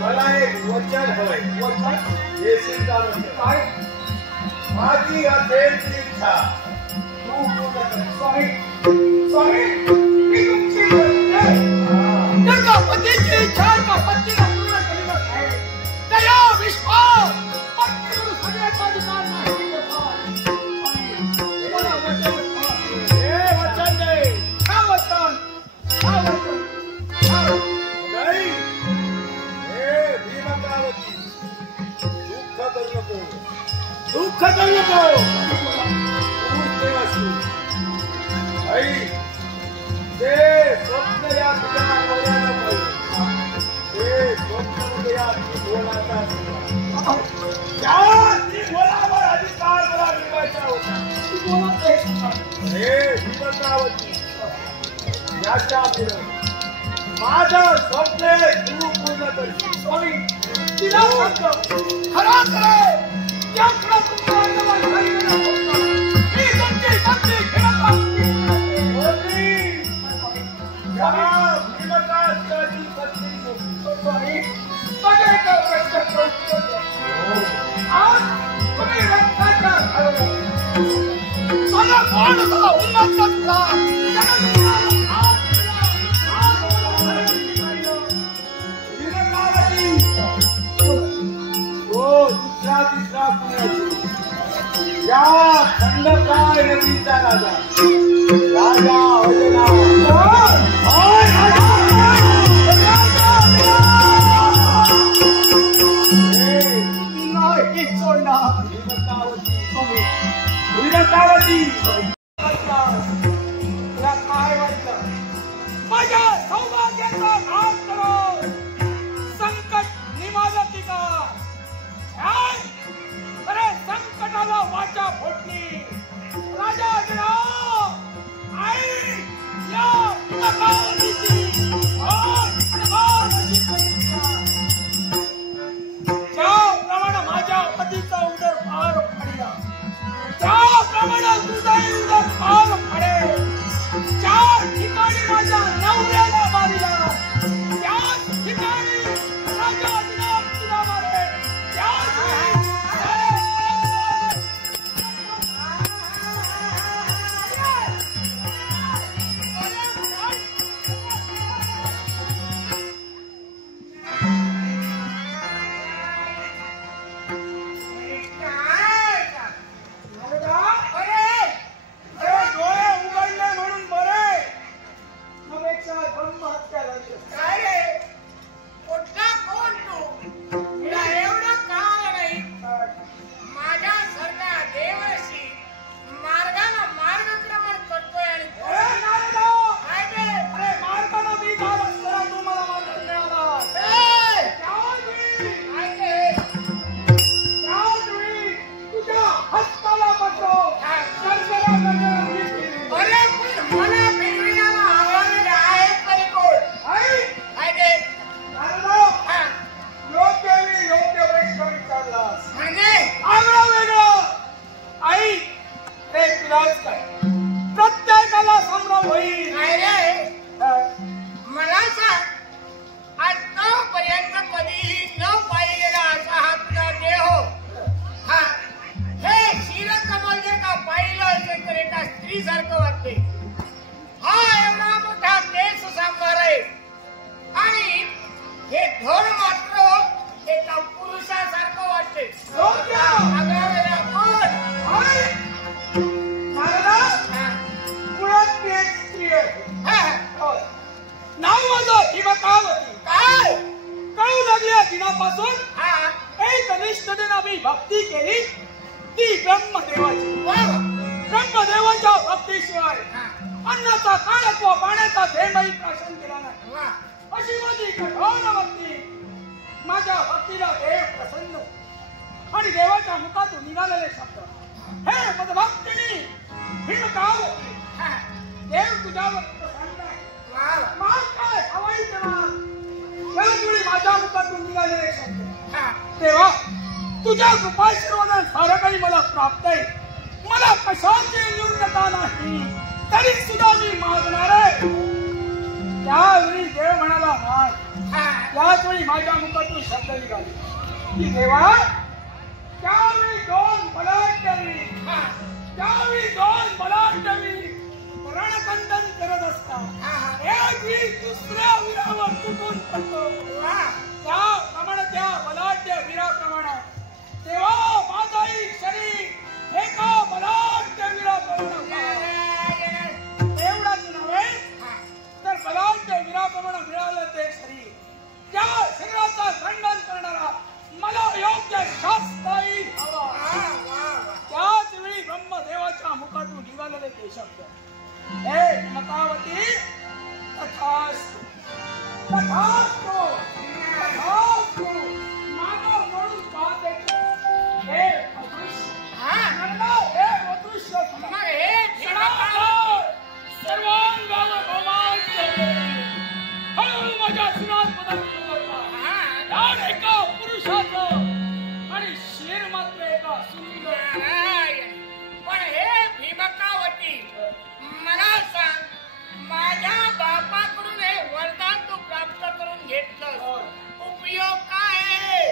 मला एक वचन हवंय. माझी असेल ती इच्छा तू पूर्ण कर. स्वामी मी तुमची पतीची इच्छा पत्नीला पूर्ण करीत आहे. दया विश्वास पत्नीवर सगळ्याचा अधिकार नाही. वचन दे. हा वचन दुःख करू नको. ते स्वप्न या तुझ्या नवऱ्याला पाहिजे. ते स्वप्न म्हणजे या त्रिभुवनाचा त्रिभुवनावर अधिकार मला मिळवायचा होता. हे भीमकावती याच्या माझं स्वप्न तू पूर्ण करशील. स्वामी तिला खरं खरं त्याकडे तुमचा माणसा उन्नत तुला या खंडकाय नदीचा राजा राजा वजना नाही सोडणार विरतावती तुला काय वाटतं माझ्या सौभाग्याचा घात करो संकट निमालती का अरे संकटाला वाचा फोडली राजा आई या नकालीची ज्याप्रमाणे माझ्या पतीचा उदर पार फाडला त्याप्रमाणे तुझाही उदर पार फाडेल ज्या ठिकाणी माझ्या नवऱ्याला मारिला त्याच ठिकाणी राजा तुला मारेल प्रत्येकाला संभ्रम होईल मला सांग आजपर्यंत कधीही न पाहिलेला असा हा तुझा देह हा हे शिरकमल जे का पाहिलं असेल तर एका स्त्री सारखं वाटते हा एवढा मोठा केस सांभार आहे आणि हे धड मात्र एका पुरुषासारखं वाटते नाव माझं हिमकावती काय कळू लागल्या दिनापासून एक निष्ठेने मी भक्ती केली ती ब्रह्मदेवाची ब्रह्मदेवाच्या भक्तीशिवाय अन्नाचा काळत्व पाण्याचा थेंबही प्राशन केला नाही अशी माझी कठोर भक्ती माझ्या भक्तीला देव प्रसन्न आणि देवाच्या मुखातून निघालेले शब्द हे मदभक्तिनी हिमकावती देव तुझ्यावर प्रसन्न आहे काय हवाई त्यावेळी माझ्या मुखातून निघालेले शब्द तेव्हा तुझ्या कृपाशीर्वादाने सारं काही मला प्राप्त आहे मला कशाची न्यूनता नाही तरी सुद्धा मी मागणार आहे त्यावेळी देव म्हणाला माग त्याच वेळी माझ्या मुखातून शब्द निघाले की देवा त्यावेळी दोन बलाढ्यवी रणकंदन करत असतात एक वीर दुसऱ्या वीरावर तुटून पडतो त्याप्रमाणे त्या बलाढ्य वीराप्रमाणे तेव्हा माझाही शरीर एका बलाढ्य वीराप्रमाणे एवढंच नव्हे तर बलाढ्य वीराप्रमाणे मिळालं ते शरीर त्या शरीराचा खंडन करणारा मला योग्य शास्त्राई हवा त्याच वेळी ब्रह्मदेवाच्या मुखातून निघालेले ते शब्द हे मतावती तथास्तु तथास्तु तथास्तु मानव म्हणून पाहते हे अदृश्य हे अदृश्य सर्वांगावर रोमांच हळूहळू माझ्या सुनात बदल एका पुरुषाचं आणि शेर मात्र एका सुंदर पण हे भीमकावती मला सांग माझ्या बापाकडून हे वरदान तू प्राप्त करून घेतलं उपयोग काय आहे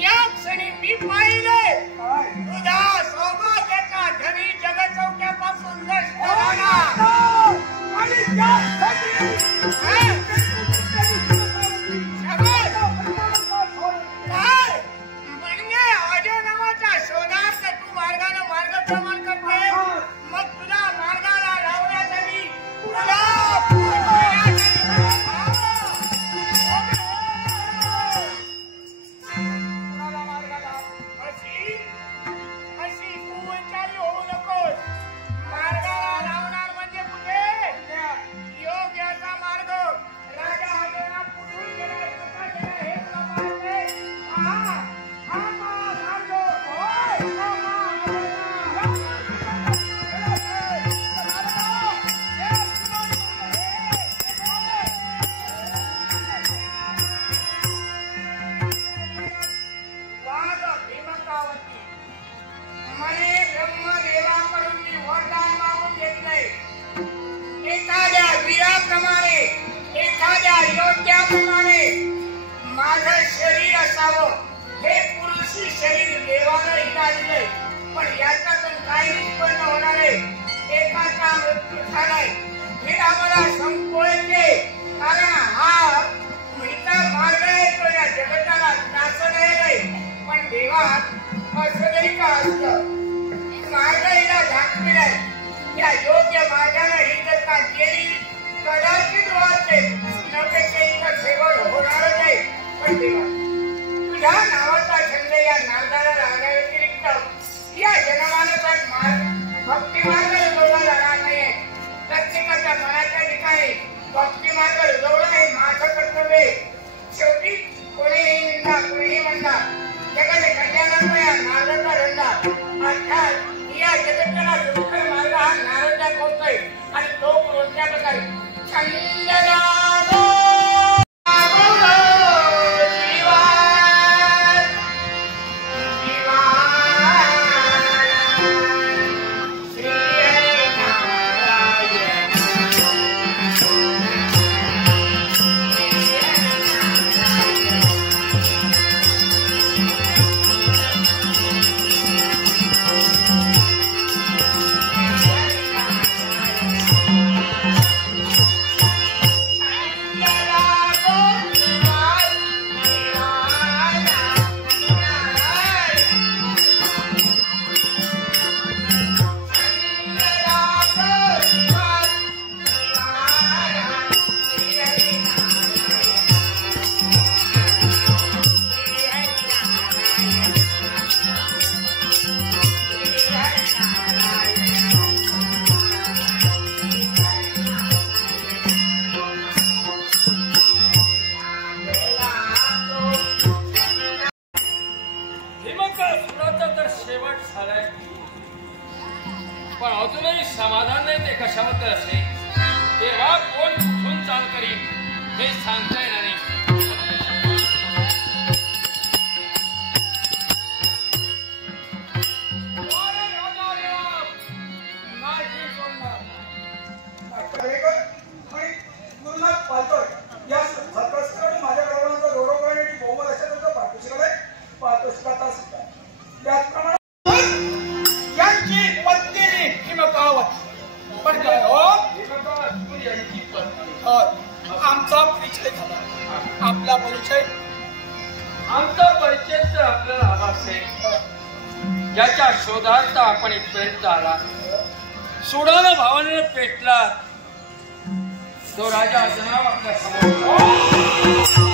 या क्षणी मी पाहिले तुझ्या सौभाग्याचा धनी पण अजूनही समाधान नाही ते कशाबद्दल असेल तेव्हा कोण कुठून चाल करील हे सांगता येणार नाही. ज्याच्या शोधार्थ आपण इथपर्यंत आला सोडानं भावाने पेटला तो राजा अजनाव आपल्या समोर.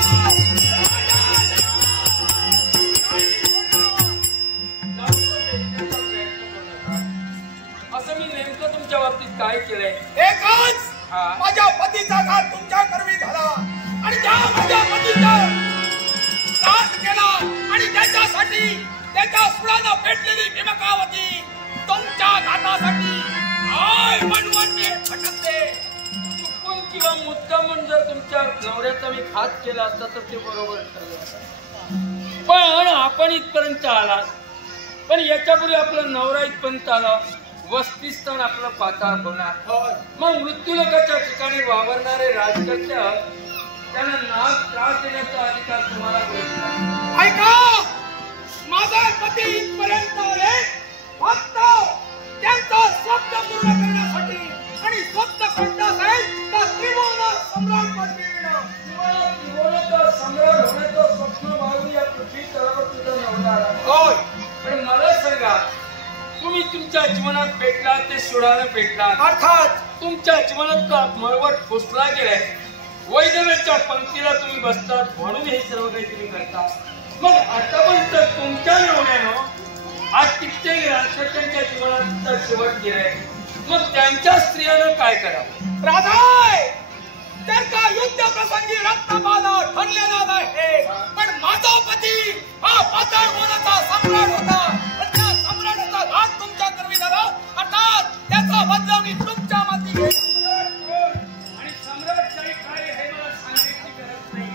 असं मी नेमकं तुमच्या बाबतीत काय केलंय? एकच माझ्या पतीचा घात तुमच्या कर्मी झाला आणि त्या माझ्या पतीचा घात केला आणि त्याच्यासाठी त्याच्या सुरानं पेटलेली भीमकावती तुमच्या घातासाठी आय मनवटे फटकते. चुकून किंवा मुद्दामून जर तुमच्या नवऱ्याचा मी घात केला असता तर ते बरोबर ठरलं. पण आपण इथपर्यंत आला पण याच्यापूर्वी आपला नवरा इथपर्यंत आला वस्तीस्थान आपलं पाताळ होणार. मग मृत्यूलोकाच्या ठिकाणी वावरणारे राजकर्ते त्यांना नाक त्रास देण्याचा अधिकार तुम्हाला मिळतो. ऐका माझा पती इथपर्यंत आले फक्त त्यांचं स्वप्न पूर्ण करण्यासाठी आणि स्वप्न कोणतं असेल तुमच्या जीवनात पेटला ते सुडानं पेटला अर्थात तुमच्या जीवनात तो मळवट फुसला गेलाय. वैधव्याच्या पंक्तीला तुम्ही बसतात म्हणून हे सर्व काही तुम्ही करता. मग आतापर्यंत तुमच्या नवऱ्यानं आज कित्येक राजकर्त्यांच्या जीवनात शेवट गेलाय. मग त्यांच्या स्त्रियानं काय करावं? राधाय तर का युद्ध प्रसंगी रक्तपात ठरलेला नाही, पण माझा पती हा पाताळ मोलाचा सम्राट होता. त्या सम्राटाचा घात तुमच्या कर्मी झाला, अर्थात त्याचा बदला मी तुमच्या माती घेईन. आणि सम्राटशाही काय हे मला सांगण्याची गरज नाही,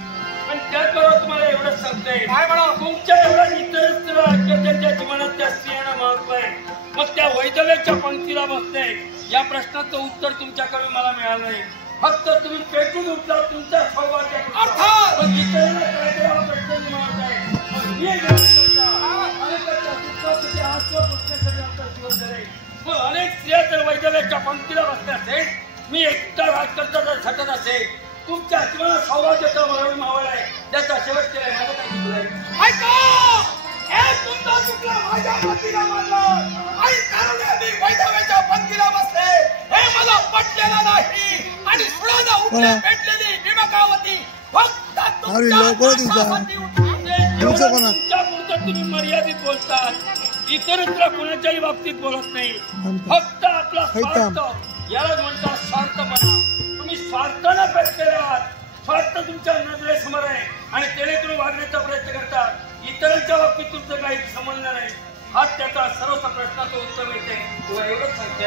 पण त्याचबरोबर तुम्हाला एवढं सांगतोय काय म्हणा? तुमच्या एवढ्या इतर राजकर्त्यांच्या जीवनात त्या स्त्रियांना महत्व आहे. मग त्या वैधव्याच्या पंक्तीला बसते या प्रश्नाचं उत्तर तुमच्याकडे मला मिळालं नाही. फक्त तुम्ही पेटून उठला तुमच्या सौभाग्यात. अर्थात पण इतरांना काय करावं प्रश्न निर्माण आहे. मग मी एक गोष्ट करता, अनेकांच्या दुःखासाठी आस्वाद उठण्यासाठी आमचा जीवन धरेल. मग अनेक स्त्रिया जर वैधव्याच्या पंक्तीला बसल्या असेल, मी एकटा राजकर्ता जर झटत असेल, तुमच्या जीवनात सौभाग्याचा मरण मावळा आहे, त्याचा शेवट केलाय. माझं काय चुकलंय? ऐका, हे तुमचा चुकला माझ्या पतीला मारलं आणि कारण मी वैधव्याच्या पंक्तीला बसले हे मला पटलेलं नाही. आणि सुडाला उठले पेटलेली विमकावती फक्त तुमच्या पुरतं तुम्ही मर्यादित बोलतात, इतरत्र कोणाच्याही बाबतीत बोलत नाही. फक्त आपला स्वार्थ, याला म्हणतात स्वार्थपणा. तुम्ही स्वार्थानं पेटलेले आहात. स्वार्थ तुमच्या नजरेसमोर आहे आणि त्याने तुम्ही वागण्याचा प्रयत्न करतात. इतरांच्या बाबतीत तुमचं काही संबंध नाही. हाच त्याचा सर्वसा प्रश्नाचं उत्तर मिळते. तुला एवढंच सांगते,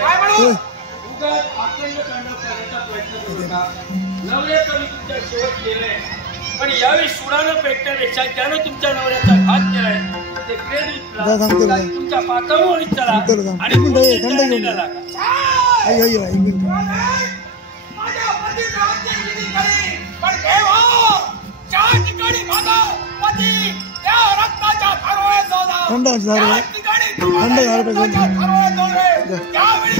उगाच आकंद तांडव करण्याचा प्रयत्न करू नका. नवऱ्याचं मी तुमच्या शेवट केलंय, पण यावेळी सुडानं पेटण्यापेक्षा ज्यानं तुमच्या नवऱ्याचा घात केलाय ते क्रेज उचला, तुमच्या पाताळून चला आणि लागा. माझ्या पतीचा हत्येगिरी करी, पण देवा ज्या ठिकाणी माझा पती त्या रक्ताच्या थारोळ्यात जोडला, त्या ठिकाणी तुम्हाला रक्ताच्या थारोळ्यात जोडले. त्यावेळी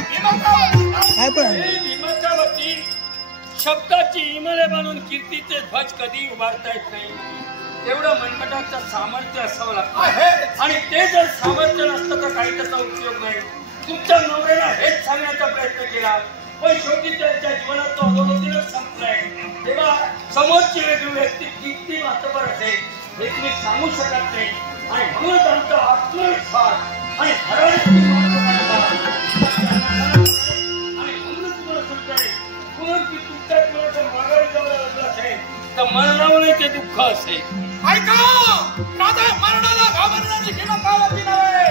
भीमाच्यावरती शब्दाची इमले बांधून कीर्तीचे ध्वज कधी उभारता येत नाही. तेवढं मनगटाचं सामर्थ्य असावं लागतं आणि ते जर सामर्थ्य नसतं तर काही त्याचा उपयोग नाही. तुमच्या नवऱ्याला हेच सांगण्याचा प्रयत्न केला, पण शेवटी त्यांच्या जीवनात तो अधोगतीने संपलाय. तेव्हा समोरची वेगळी व्यक्ती किती महत्त्वपूर्ण असेल हे तुम्ही सांगू शकत नाही. आणि म्हणूनच आमचा आत्मविश्वास आणि ठराविक आणि म्हणूनच तुम्हाला सांगताय, पुन्हा तुमच्या कुणाच्या मागायला जावं लागलं असेल तर मरणामुळे ते दुःख असेल. ऐका, माझा मरणाला घाबरणारी हिमकावती नव्हे,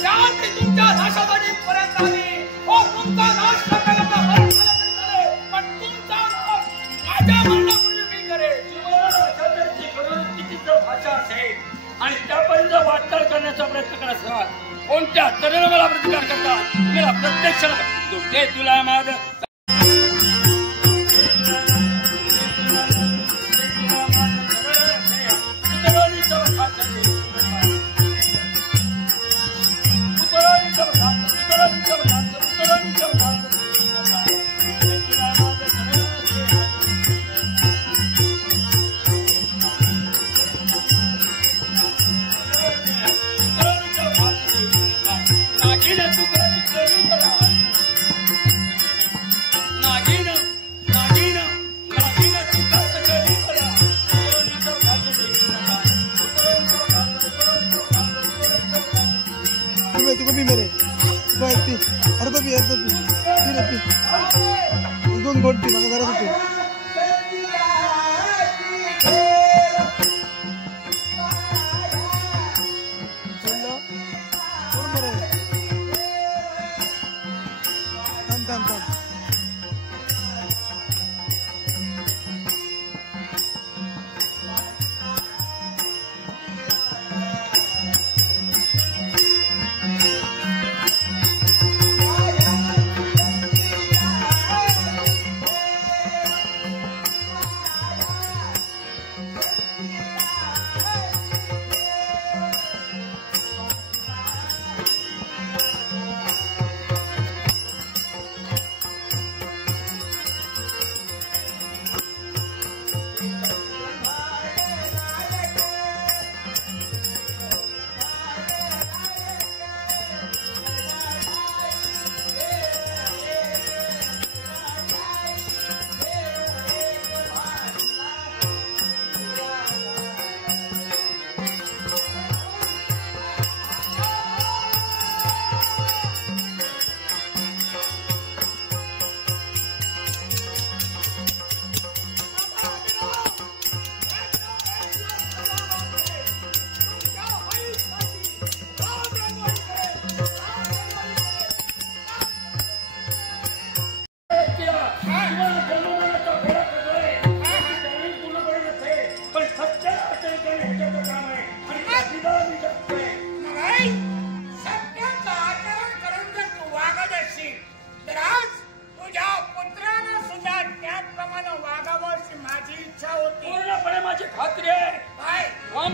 ज्याची तुमच्या नाशासाठी पर्यंत आली. हो, तुमचा नाश करण्याचा मरण झाला तरी चालेल, पण तुमचा नाश माझ्या मरणापूर्वी मी करेल. तुम्हाला अशातरची करुणीची जर भाषा असेल आणि त्यापर्यंत वाटचाल करण्याचा प्रयत्न करत असाल, कोणत्या तऱ्हेने मला प्रतिकार करतात मला प्रत्यक्ष दुःखे तुला माझ दोन गोष्टी मला करत होते.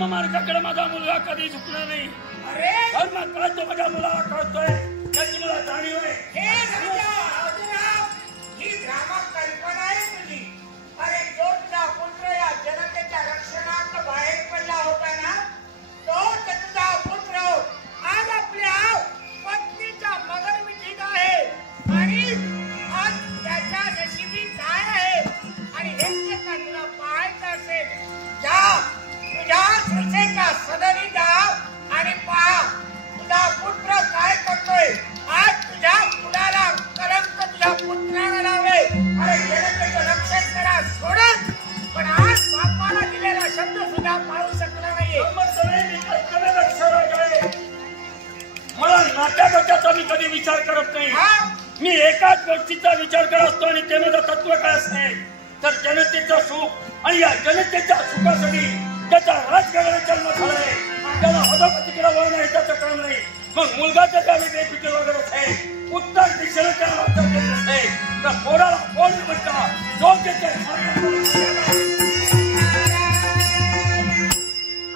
मार्गाकडे माझा मुलगा कधी झुकला नाही. अरे धर्म काय तो माझ्या मुलाला कळतोय याची मला जाणीव आहे. हे राजा बाजीराव, ही भ्रामक कल्पना आहे तुझी. अरे जो तुझा पुत्र या जनतेच्या रक्षणात बाहेर पडला होता ना, तोच तुझा पुत्र आज आपल्या पत्नीच्या मगरमिठीत आहे. आणि आज त्याच्या नशिबी काय आहे आणि हे का तुला पाहायचं असेल, जा तुझ्या सुशेच्या सदनी जा आणि पहा तुझा पुत्र काय करतोय. आज तुझ्या मुलाला कलंक तुझ्या पुत्राला लावले. अरे जनतेचं रक्षण करा सोडत, पण आज बापाला दिलेला शब्द सुद्धा पाळू शकला नाहीये. मला नाट्यागटाचा मी कधी विचार करत नाही. मी एकाच गोष्टीचा विचार करत असतो आणि ते माझं तत्व काय असते तर जनतेचं सुख आणि या जनतेच्या सुखासाठी त्याचा राजकारणात जन्म झालाय. त्याला हदपतीकडे वळणं हे त्याचं काम नाही. मग मुलगा त्याच्या बेफिकीर वगैरे आहे, उत्तर दिशेने त्याला वाटचाल करत असते तर पोराला कोण म्हणता योग्य ते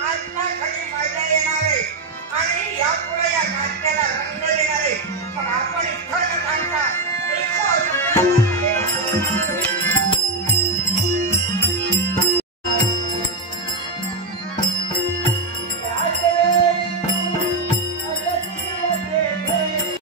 आजकाल खरी मजा येणार आहे आणि यापुढे या नाट्याला रंग येणार आहे. पण आपण इथं न थांबता